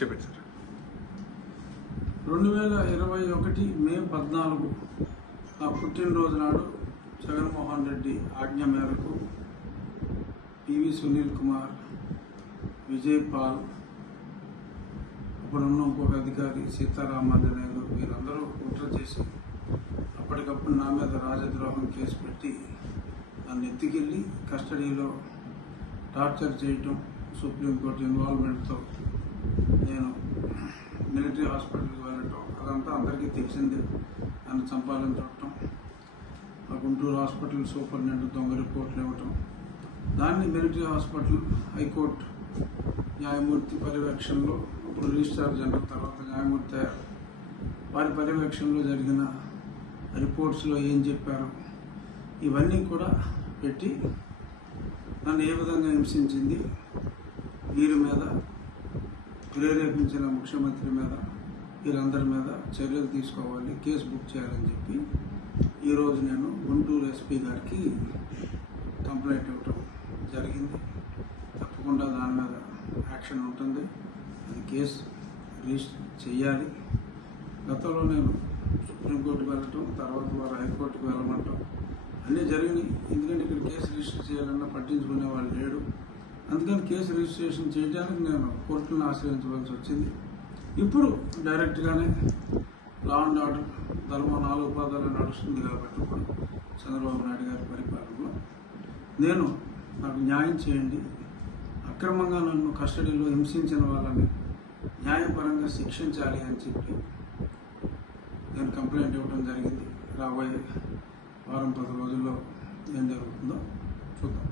చెప్పండి సార్. 2021 మే 14 నా పుట్టినరోజు నాడు జగన్మోహన్ రెడ్డి ఆజ్ఞ మేరకు పివి సునీల్ కుమార్, విజయ్ పాల్, అప్పుడున్న ఇంకొక అధికారి సీతారామాంజనేయులు వీరందరూ కుట్ర చేసి అప్పటికప్పుడు నా మీద రాజద్రోహం కేసు పెట్టి నన్ను ఎత్తుకెళ్ళి కస్టడీలో టార్చర్ చేయటం, సుప్రీంకోర్టు ఇన్వాల్వ్మెంట్తో నేను మిలిటరీ హాస్పిటల్కి వెళ్ళటం అదంతా అందరికీ తెలిసిందే. నన్ను చంపాలని చూడటం, ఆ గుంటూరు హాస్పిటల్ సూపరింటెండెంట్ దొంగ రిపోర్ట్లు ఇవ్వటం, దాన్ని మిలిటరీ హాస్పిటల్ హైకోర్టు న్యాయమూర్తి పర్యవేక్షణలో, అప్పుడు రిజిస్ట్రార్ జనరల్ తర్వాత న్యాయమూర్తి అయ్యారు, వారి పర్యవేక్షణలో జరిగిన రిపోర్ట్స్లో ఏం చెప్పారు ఇవన్నీ కూడా పెట్టి నన్ను ఏ విధంగా హింసించింది, వీరి మీద ప్రేరేపించిన ముఖ్యమంత్రి మీద వీరందరి మీద చర్యలు తీసుకోవాలి, కేసు బుక్ చేయాలని చెప్పి ఈరోజు నేను గుంటూరు ఎస్పీ గారికి కంప్లైంట్ ఇవ్వటం జరిగింది. తప్పకుండా దాని మీద యాక్షన్ ఉంటుంది, అది కేసు రిజిస్టర్ చేయాలి. గతంలో నేను సుప్రీంకోర్టుకు వెళ్ళటం, తర్వాత వారు హైకోర్టుకు వెళ్ళమంటాం అన్నీ జరిగినాయి. ఎందుకంటే ఇక్కడ కేసు రిజిస్టర్ చేయాలన్నా పట్టించుకునే వాళ్ళు లేడు. అందుకని కేసు రిజిస్ట్రేషన్ చేయడానికి నేను కోర్టులను ఆశ్రయించవలసి వచ్చింది. ఇప్పుడు డైరెక్ట్గానే లా అండ్ ఆర్డర్ ధర్మం 4 పాదాలు నడుస్తుంది కాబట్టి ఇప్పుడు చంద్రబాబు నాయుడు గారి పరిపాలనలో నాకు న్యాయం చేయండి, అక్రమంగా నన్ను కస్టడీలో హింసించిన వాళ్ళని న్యాయపరంగా శిక్షించాలి అని చెప్పి నేను కంప్లైంట్ ఇవ్వడం జరిగింది. రాబోయే వారం 10 రోజుల్లో ఏం జరుగుతుందో చూద్దాం.